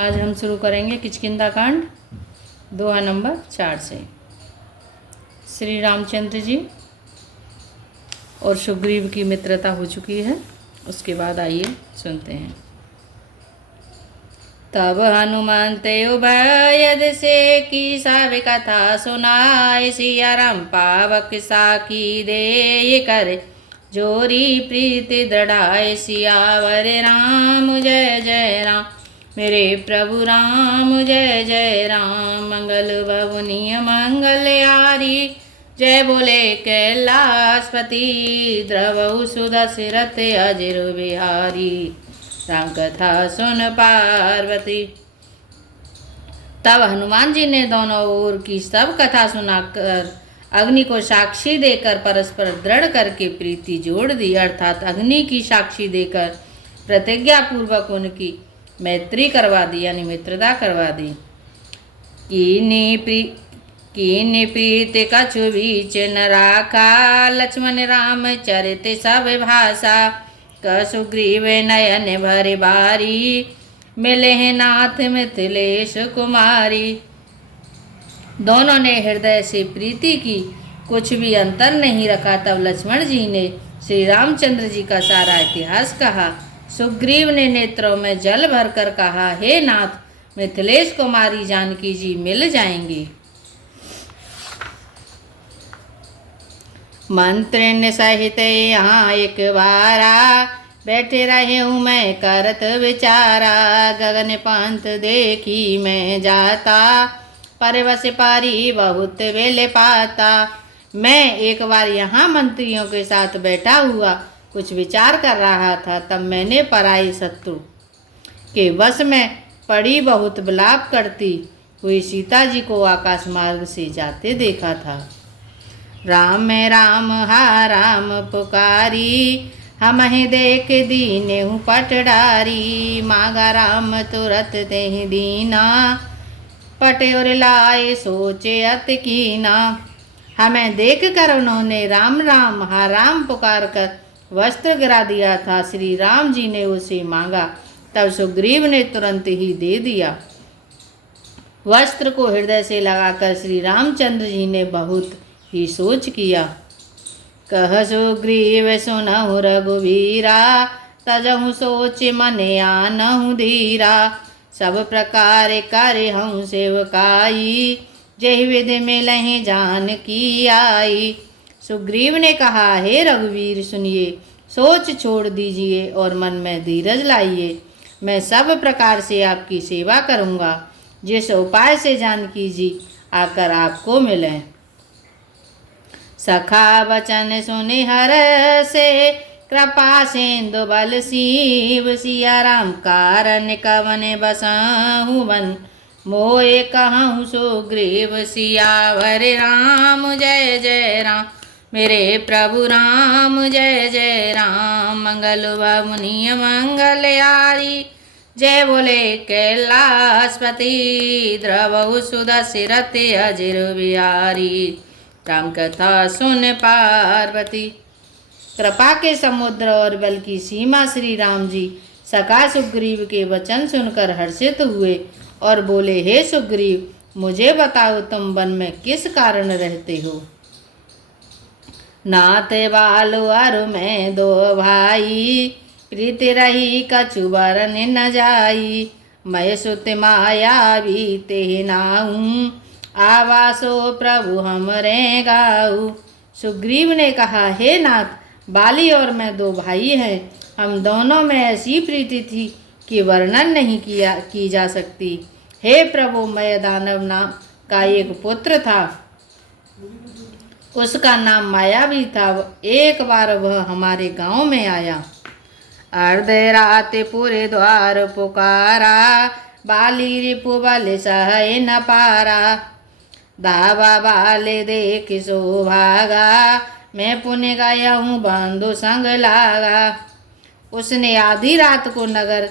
आज हम शुरू करेंगे किष्किंधा कांड दोहा नंबर 4 से। श्री रामचंद्र जी और सुग्रीव की मित्रता हो चुकी है, उसके बाद आइए सुनते हैं। तब हनुमान ते उभयद से की सब कथा सुनाए, सिया राम पावक साकी दे कर जोरी प्रीति दृढ़ाए। सियावर राम जय जय राम, मेरे प्रभु राम जय जय राम। मंगल भवनीय मंगलयारी, जय बोले कैलाशपति। द्रवहु सुदशरथ अजिर बिहारी, राम कथा सुन पार्वती। तब हनुमान जी ने दोनों ओर की सब कथा सुनाकर अग्नि को साक्षी देकर परस्पर दृढ़ करके प्रीति जोड़ दी, अर्थात अग्नि की साक्षी देकर प्रतिज्ञा पूर्वक उनकी मैत्री करवा दी, यानी मित्रता करवा दी। कीनी प्रीति कछु बीच न राखा, लक्ष्मण राम चरित सब भाषा। कसुग्रीव नयन भरि बारी, मिले हैं नाथ मिथिलेश कुमारी। दोनों ने हृदय से प्रीति की, कुछ भी अंतर नहीं रखा। तब लक्ष्मण जी ने श्री रामचंद्र जी का सारा इतिहास कहा। सुग्रीव ने नेत्रों में जल भरकर कहा, हे नाथ, मिथिलेश कुमारी जानकी जी मिल जाएंगी। मंत्रिन सहित यहाँ एक बारा, बैठे रहे हूँ मैं करत विचारा। गगन पंथ देखी मैं जाता, परवश पारी बहुत वेले पाता। मैं एक बार यहाँ मंत्रियों के साथ बैठा हुआ कुछ विचार कर रहा था, तब मैंने पराई शत्रु के वश में पड़ी बहुत विलाप करती हुई सीता जी को आकाश मार्ग से जाते देखा था। राम में राम हा राम पुकारी, हम ही देख दीने हूँ पटडारी। मांगा राम तुरत ते दीना, पटे और लाए सोचे अति कीना। हमें देख कर उन्होंने राम राम हा राम पुकार कर वस्त्र गिरा दिया था। श्री राम जी ने उसे मांगा, तब सुग्रीव ने तुरंत ही दे दिया। वस्त्र को हृदय से लगाकर श्री रामचंद्र जी ने बहुत ही सोच किया। कह सुग्रीव सुनहु रघुवीरा, तजहु सोच मने आनहु धीरा। सब प्रकार करे हूँ सेवकाई, जय विधि मिलहि जानकी आई। सुग्रीव ने कहा, हे रघुवीर सुनिए, सोच छोड़ दीजिए और मन में धीरज लाइए। मैं सब प्रकार से आपकी सेवा करूँगा, जिस उपाय से जानकी जी आकर आपको मिलें। सखा वचन सुनि हर से, कृपा सिंधु बल सीव। सिया राम कारण कवन बसहु बन, मोए कहूँ सुग्रीव। सियावर राम जय जय राम, मेरे प्रभु राम जय जय राम। मंगल भवनीय मंगलयारी, जय बोले कैलाशपति। द्रवहु सुदशरथ अजिर बिहारी, राम कथा सुन पार्वती। कृपा के समुद्र और बल की सीमा श्री राम जी सखा सुग्रीव के वचन सुनकर हर्षित हुए और बोले, हे सुग्रीव, मुझे बताओ तुम वन में किस कारण रहते हो। नाते बालु अरु में दो भाई, प्रीति रही कछु बरन न जाई। मैं सुत माया बीते नाऊं, आवासो प्रभु हमरे गाऊ। सुग्रीव ने कहा, हे नाथ, बाली और मैं दो भाई हैं। हम दोनों में ऐसी प्रीति थी कि वर्णन नहीं की जा सकती। हे प्रभु, मैं दानव नाम का एक पुत्र था, उसका नाम माया भी था। एक बार वह हमारे गांव में आया। अर्ध रात पूरे द्वार पुकारा, बाली रिपु बल सह न पारा। दावा बाले देख सो भागा, मैं पुण्य गया हूँ बंधु संग लागा। उसने आधी रात को नगर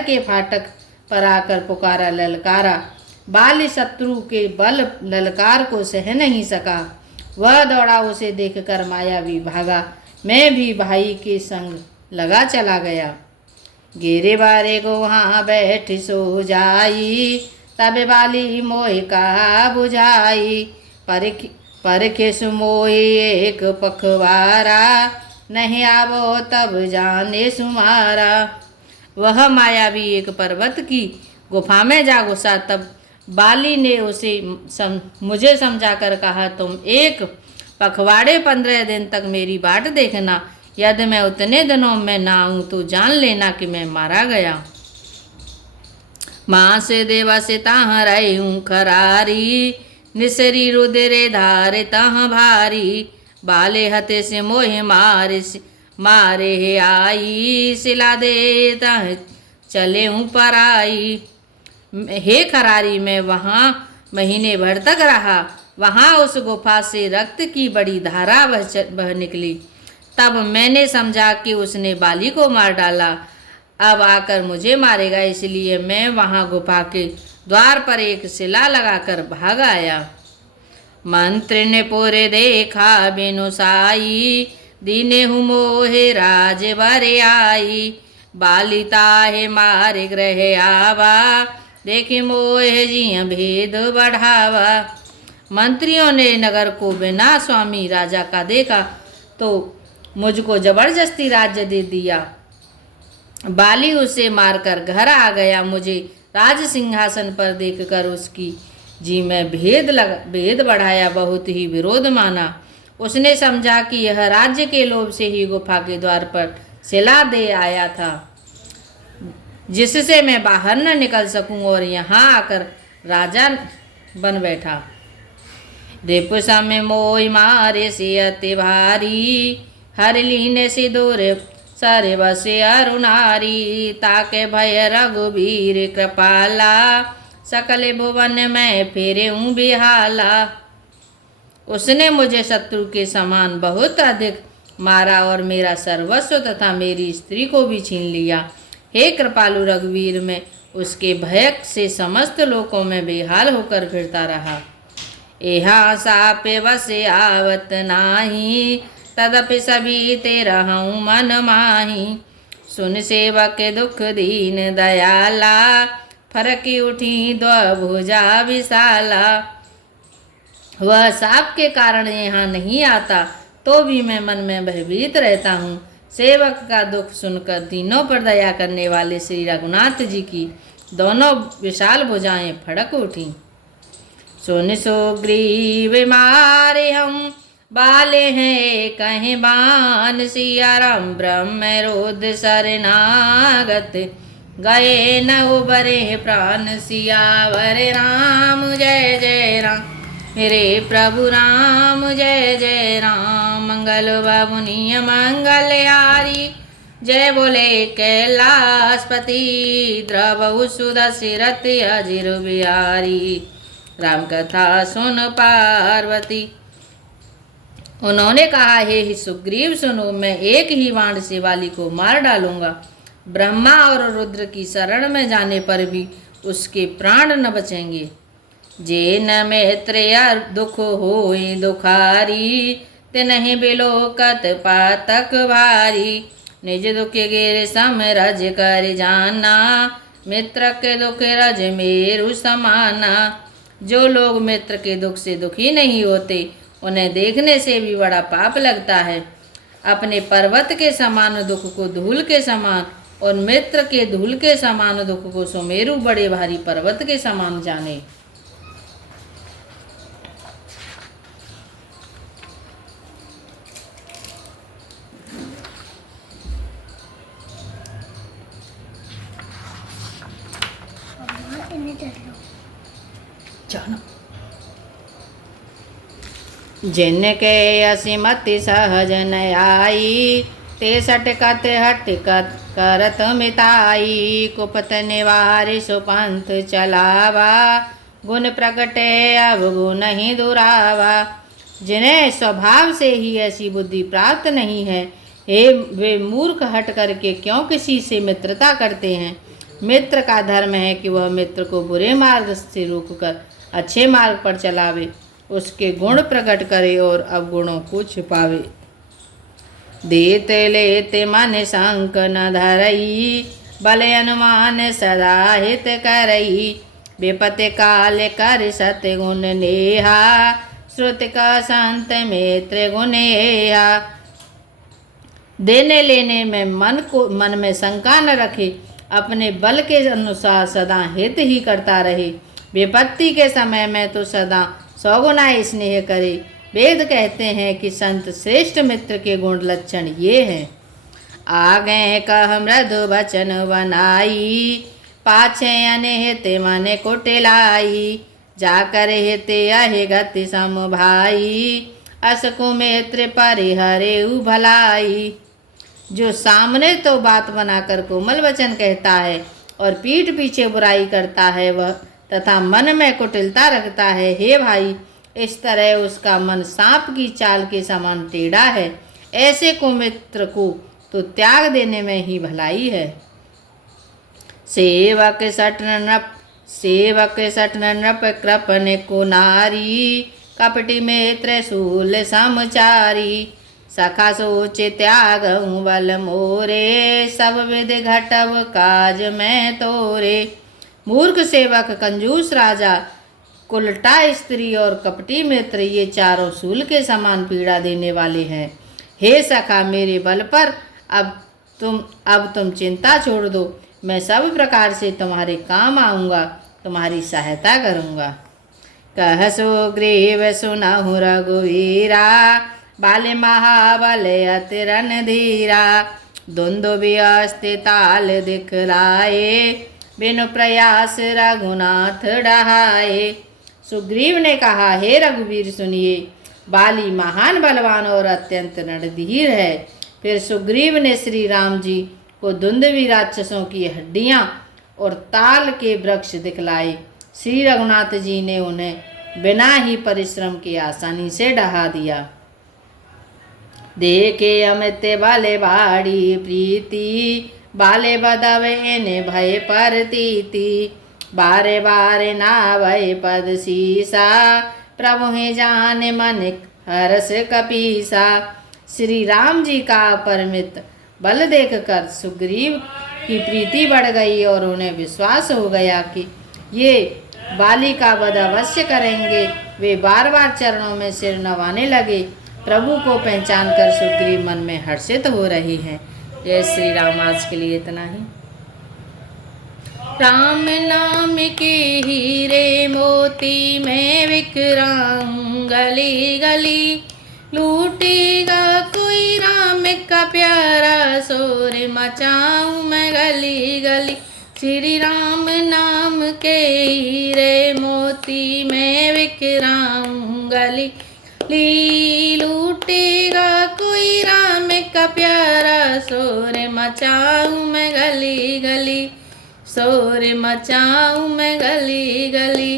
के फाटक पर आकर पुकारा, ललकारा। बाली शत्रु के बल ललकार को सह नहीं सका। वह दौड़ा, उसे देखकर मायावी भागा। मैं भी भाई के संग लगा चला गया। गिरे बारे को वहाँ बैठ सो जाई, तब बाली मोह का बुझाई। परखे सुमोही एक पखवारा, नहीं आवो तब जाने सुमारा। वह मायावी एक पर्वत की गुफा में जा घुसा। तब बाली ने उसे मुझे समझाकर कहा, तुम एक पखवाड़े 15 दिन तक मेरी बाट देखना, यदि मैं उतने दिनों में ना आऊं तो जान लेना कि मैं मारा गया। माँ से देवा से ताह रही हूँ खरारी, निसरी रुदरे धारे ताह भारी। बाले हते से मोहे मारे हे आई, सिला दे ताह चले हूँ पराई। हे खरारी, मैं वहाँ महीने भर तक रहा। वहाँ उस गुफा से रक्त की बड़ी धारा बह निकली। तब मैंने समझा कि उसने बाली को मार डाला, अब आकर मुझे मारेगा, इसलिए मैं वहाँ गुफा के द्वार पर एक शिला लगाकर भाग आया। मंत्र ने पूरे देखा बिनु साई, दीने हूँ मोहे राज भरे आई। बाली ताहे मारे ग्रह आवा, देखे मोहे जिया भेद बढ़ावा। मंत्रियों ने नगर को बिना स्वामी राजा का देखा तो मुझको जबरदस्ती राज्य दे दिया। बाली उसे मारकर घर आ गया। मुझे राज सिंहासन पर देखकर उसकी जी में भेद बढ़ाया, बहुत ही विरोध माना। उसने समझा कि यह राज्य के लोभ से ही गुफा के द्वार पर शिला दे आया था, जिससे मैं बाहर न निकल सकूं, और यहाँ आकर राजा बन बैठा। रिपुसा में मोह मारे से अति भारी, हर लीने से दूर सरे बसे अरुणारी। ताके भय रघुबीर कृपाला, सकल भुवन में फेरे हूँ बिहाला। उसने मुझे शत्रु के समान बहुत अधिक मारा और मेरा सर्वस्व तथा मेरी स्त्री को भी छीन लिया। हे कृपालु रघुवीर, मैं उसके भय से समस्त लोकों में बेहाल होकर फिरता रहा। यहाँ सापे वसे आवत नाही, तदपि सभी ते रहूं मन माही। सुन सेवक दुख दीन दयाला, फरकी उठी द्वभुजा विशाला। वह साप के कारण यहाँ नहीं आता, तो भी मैं मन में भयभीत रहता हूँ। सेवक का दुख सुनकर दीनों पर दया करने वाले श्री रघुनाथ जी की दोनों विशाल भुजाएं फड़क उठी। सुन सुग्रीव मारे हम बाले हैं कहीं बान, सिया राम ब्रह्म रुद्र शरणागत, गए न उबरे प्राण। सियावर राम जय जय राम, मेरे प्रभु राम जय जय राम। मंगल बाबुनिय मंगल यारी, जय बोले कैलाशपति, द्रवहु सुदशरथ अजिर बिहारी। राम कथा सुन पार्वती। उन्होंने कहा, हे सुग्रीव सुनो, मैं एक ही बाण से बाली को मार डालूंगा। ब्रह्मा और रुद्र की शरण में जाने पर भी उसके प्राण न बचेंगे। जे न मैत्र दुख होई दुखारी, ते नहीं बिलोकत पातक भारी। निज दुख गिर सम रज कर जाना, मित्र के दुख रज मेरु समाना। जो लोग मित्र के दुख से दुखी नहीं होते, उन्हें देखने से भी बड़ा पाप लगता है। अपने पर्वत के समान दुख को धूल के समान, और मित्र के धूल के समान दुख को सुमेरु बड़े भारी पर्वत के समान जाने। जिनके असीमति सहज न आई, ते सटकत हटकत करत मिताई। कुपत निवारि सुपंथ चलावा, गुण प्रगटे अब गुण ही दुरावा। जिन्हें स्वभाव से ही ऐसी बुद्धि प्राप्त नहीं है, वे मूर्ख हट करके क्यों किसी से मित्रता करते हैं। मित्र का धर्म है कि वह मित्र को बुरे मार्ग से रोककर अच्छे मार्ग पर चलावे, उसके गुण प्रकट करे और अवगुणों को छिपावे। देते लेते मन संक न धरई, भले अनुमान सदा हित करई, विपत्ति काल कर सतगुण नेहा, श्रुत का संत मित्र गुनेहा। देने लेने में मन में शंका न रखे, अपने बल के अनुसार सदा हित ही करता रहे, विपत्ति के समय में तो सदा 100 गुना स्नेह करे। वेद कहते हैं कि संत श्रेष्ठ मित्र के गुण लक्षण ये हैं। आगे कह मृदु वचन बनाई, पाछे अनहित मन कुटिलाई, जाकर हित अहि गति सम भाई, अस कुमित्र परिहरे भलाई। जो सामने तो बात बनाकर कोमल वचन कहता है और पीठ पीछे बुराई करता है वह, तथा मन में कुटिलता रखता है, हे भाई, इस तरह उसका मन सांप की चाल के समान टेढ़ा है। ऐसे कुमित्र को तो त्याग देने में ही भलाई है। सेवक सटन नृप कृपन को नारी, कपटी में त्रिशूल समचारी, सखा सोच त्याग बल मोरे, सब विध घटव काज में तोरे। मूर्ख सेवक, कंजूस राजा, कुलटा स्त्री और कपटी मित्र ये चारों शूल के समान पीड़ा देने वाले हैं। हे सखा, मेरे बल पर अब तुम चिंता छोड़ दो, मैं सब प्रकार से तुम्हारे काम आऊँगा, तुम्हारी सहायता करूँगा। कह सुग्रीव सुनहु रघुवीरा, बाले महाबल अति रणधीरा, दुंदुभि अस्ति ताल दिखलाए, बिनु प्रयास रघुनाथ डहाए। सुग्रीव ने कहा, हे रघुवीर सुनिए, बाली महान बलवान और अत्यंत रणधीर है। फिर सुग्रीव ने श्री राम जी को दुंदुभि राक्षसों की हड्डियां और ताल के वृक्ष दिखलाए। श्री रघुनाथ जी ने उन्हें बिना ही परिश्रम के आसानी से ढहा दिया। देखे अमित बाले बाड़ी प्रीति, बाले बदवे ने भय परतीति, बारे बारे नावै पद सीसा, प्रभु ही जान मन हरस कपीसा। श्री राम जी का अपरिमित बल देखकर सुग्रीव की प्रीति बढ़ गई और उन्हें विश्वास हो गया कि ये बाली का वध अवश्य करेंगे। वे बार बार चरणों में सिर नवाने लगे। प्रभु को पहचान कर सुग्रीव मन में हर्षित हो रही हैं। जय श्री राम। आज के लिए इतना ही। राम नाम के हीरे मोती मैं विकराऊं, गली गली लूटेगा कोई राम का प्यारा, शोर मचाऊं मैं गली गली। श्री राम नाम के हीरे मोती मैं विकराऊं, गली गली लूटेगा कोई राम का प्यारा, शोर मचाऊं मैं गली गली, शोर मचाऊं मैं गली गली।